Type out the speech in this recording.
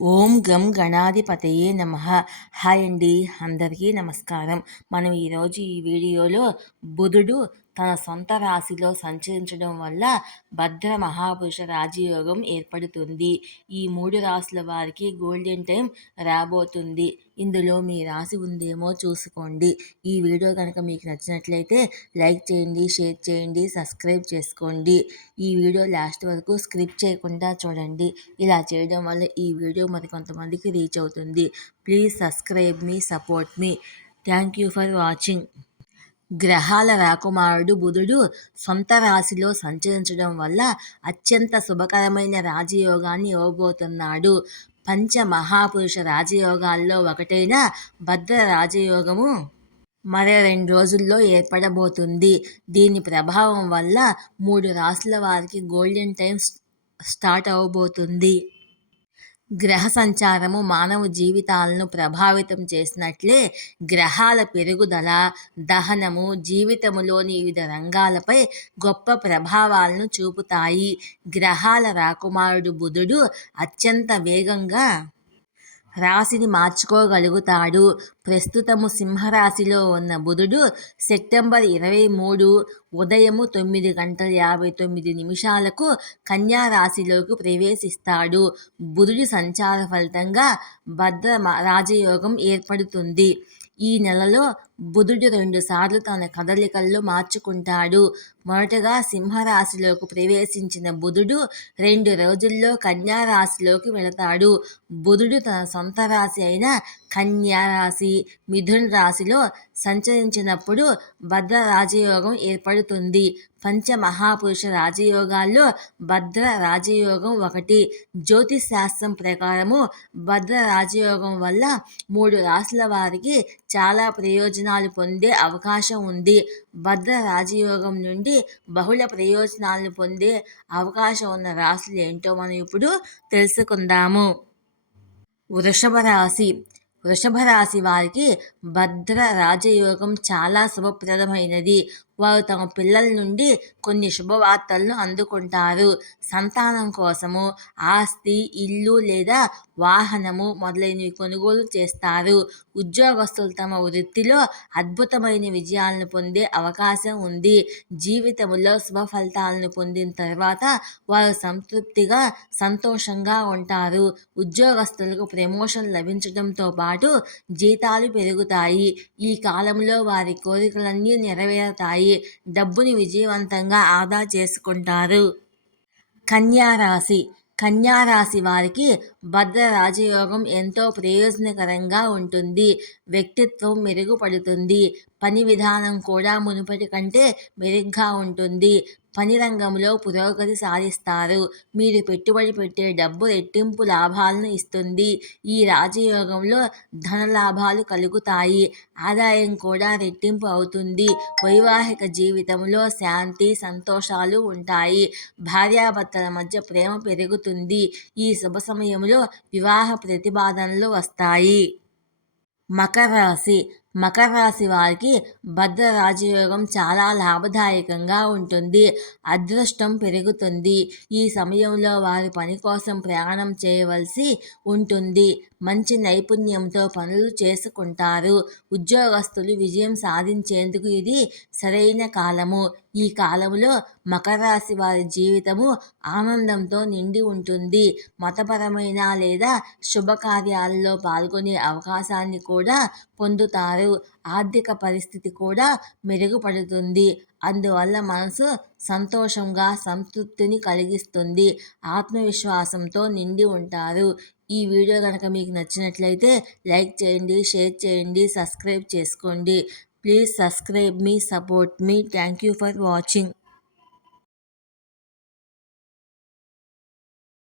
ఓం గం గణాధిపతయే నమ. హాయ్ అండి అందరికీ నమస్కారం. మనం ఈరోజు ఈ వీడియోలో బుధుడు తన సొంత రాశిలో సంచరించడం వల్ల భద్ర మహాపురుష రాజయోగం ఏర్పడుతుంది. ఈ మూడు రాశుల వారికి గోల్డెన్ టైం రాబోతుంది. ఇందులో మీ రాశి ఉందేమో చూసుకోండి. ఈ వీడియో కనుక మీకు నచ్చినట్లయితే లైక్ చేయండి షేర్ చేయండి సబ్స్క్రైబ్ చేసుకోండి. ఈ వీడియో లాస్ట్ వరకు స్క్రిప్ట్ చేయకుండా చూడండి. ఇలా చేయడం వల్ల ఈ వీడియో మరి కొంతమందికి రీచ్ అవుతుంది. ప్లీజ్ సబ్స్క్రైబ్ మీ support me. Thank you for watching. గ్రహాల రాకుమారుడు బుధుడు సొంత రాశిలో సంచరించడం వల్ల అత్యంత శుభకరమైన రాజయోగాన్ని ఇవ్వబోతున్నాడు. పంచ మహాపురుష రాజయోగాల్లో ఒకటైన భద్ర రాజయోగము మరో రెండు రోజుల్లో ఏర్పడబోతుంది. దీని ప్రభావం వల్ల మూడు రాశుల వారికి గోల్డెన్ టైమ్స్ స్టార్ట్ అవబోతుంది. గ్రహ సంచారము మానవ జీవితాలను ప్రభావితం చేసినట్లే గ్రహాల పెరుగుదల దహనము జీవితములోని వివిధ రంగాలపై గొప్ప ప్రభావాలను చూపుతాయి. గ్రహాల రాకుమారుడు బుధుడు అత్యంత వేగంగా రాశిని మార్చుకోగలుగుతాడు. ప్రస్తుతము సింహరాశిలో ఉన్న బుధుడు సెప్టెంబర్ ఇరవై మూడు ఉదయము తొమ్మిది గంటల యాభై తొమ్మిది నిమిషాలకు కన్యారాశిలోకి ప్రవేశిస్తాడు. బుధుడి సంచార ఫలితంగా భద్ర రాజయోగం ఏర్పడుతుంది. ఈ నెలలో బుధుడు రెండుసార్లు తన కదలికల్లో మార్చుకుంటాడు. మొదటగా సింహరాశిలోకి ప్రవేశించిన బుధుడు రెండు రోజుల్లో కన్యారాశిలోకి వెళతాడు. బుధుడు తన సొంత రాశి అయిన కన్యా రాశి మిథున్ రాశిలో సంచరించినప్పుడు భద్ర రాజయోగం ఏర్పడుతుంది. పంచమహాపురుష రాజయోగాల్లో భద్ర రాజయోగం ఒకటి. జ్యోతిష్ శాస్త్రం ప్రకారము భద్ర రాజయోగం వల్ల మూడు రాశుల వారికి చాలా ప్రయోజనాలు పొందే అవకాశం ఉంది. భద్ర రాజయోగం నుండి బహుళ ప్రయోజనాలను పొందే అవకాశం ఉన్న రాశులు ఏంటో మనం ఇప్పుడు తెలుసుకుందాము. వృషభ రాశి. వృషభ రాశి వారికి భద్ర రాజయోగం చాలా శుభప్రదమైనది. వారు తమ పిల్లల నుండి కొన్ని శుభవార్తలను అందుకుంటారు. సంతానం కోసము ఆస్తి ఇల్లు లేదా వాహనము మొదలైనవి కొనుగోలు చేస్తారు. ఉద్యోగస్తులు తమ వృత్తిలో అద్భుతమైన విజయాలను పొందే అవకాశం ఉంది. జీవితంలో శుభ ఫలితాలను పొందిన తర్వాత వారు సంతృప్తిగా సంతోషంగా ఉంటారు. ఉద్యోగస్తులకు ప్రమోషన్ లభించడంతో పాటు జీతాలు పెరుగుతాయి. ఈ కాలంలో వారి కోరికలన్నీ నెరవేరుతాయి. డబ్బుని విజయవంతంగా ఆదా చేసుకుంటారు. కన్యారాశి. కన్యారాశి వారికి భద్ర రాజయోగం ఎంతో ప్రయోజనకరంగా ఉంటుంది. వ్యక్తిత్వం మెరుగుపడుతుంది. పని విధానం కూడా మునుపటి కంటే మెరుగ్గా ఉంటుంది. పని రంగంలో పురోగతి సాధిస్తారు. మీరు పెట్టుబడి పెట్టే డబ్బు రెట్టింపు లాభాలను ఇస్తుంది. ఈ రాజయోగంలో ధన లాభాలు కలుగుతాయి. ఆదాయం కూడా రెట్టింపు అవుతుంది. వైవాహిక జీవితంలో శాంతి సంతోషాలు ఉంటాయి. భార్యాభర్తల మధ్య ప్రేమ పెరుగుతుంది. ఈ శుభ సమయంలో వివాహ ప్రతిపాదనలు వస్తాయి. మకర రాశి మకర రాశి వారికి భద్ర రాజయోగం చాలా లాభదాయకంగా ఉంటుంది. అదృష్టం పెరుగుతుంది. ఈ సమయంలో వారి పని కోసం ప్రయాణం చేయవలసి ఉంటుంది. మంచి నైపుణ్యంతో పనులు చేసుకుంటారు. ఉద్యోగస్తులు విజయం సాధించేందుకు ఇది సరైన కాలము. ఈ కాలంలో మకర రాశి వారి జీవితము ఆనందంతో నిండి ఉంటుంది. మతపరమైన లేదా శుభకార్యాలలో పాల్గొనే అవకాశాన్ని కూడా పొందుతారు. ఆర్థిక పరిస్థితి కూడా మెరుగుపడుతుంది. అందువల్ల మనసు సంతోషంగా సంతృప్తిని కలిగిస్తుంది. ఆత్మవిశ్వాసంతో నిండి ఉంటారు. ఈ వీడియో కనుక మీకు నచ్చినట్లయితే లైక్ చేయండి షేర్ చేయండి సబ్స్క్రైబ్ చేసుకోండి. ప్లీజ్ సబ్స్క్రైబ్ మీ support me. Thank you for watching.